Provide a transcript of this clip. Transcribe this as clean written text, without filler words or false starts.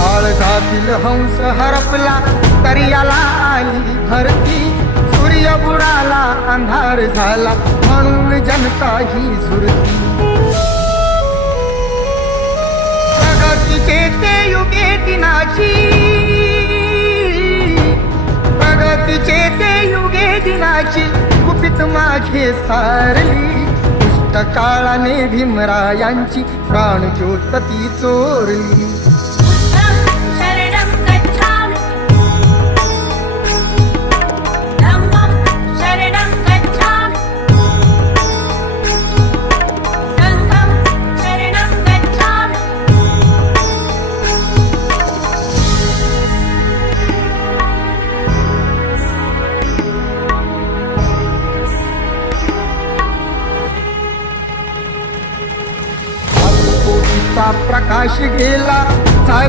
काळजातील हंस हरपला तरी आला आली भरती, सूर्य बुडाला अंधार झाला म्हणून जनता ही झुरती. प्रगतीचे ते युगे दिनाची, प्रगतीचे ते युगे दिनाची गुपित माझे सारली. दुष्ट काळाने भीमरायांची प्राणज्योत ती चोरली. प्रकाश गेला चाली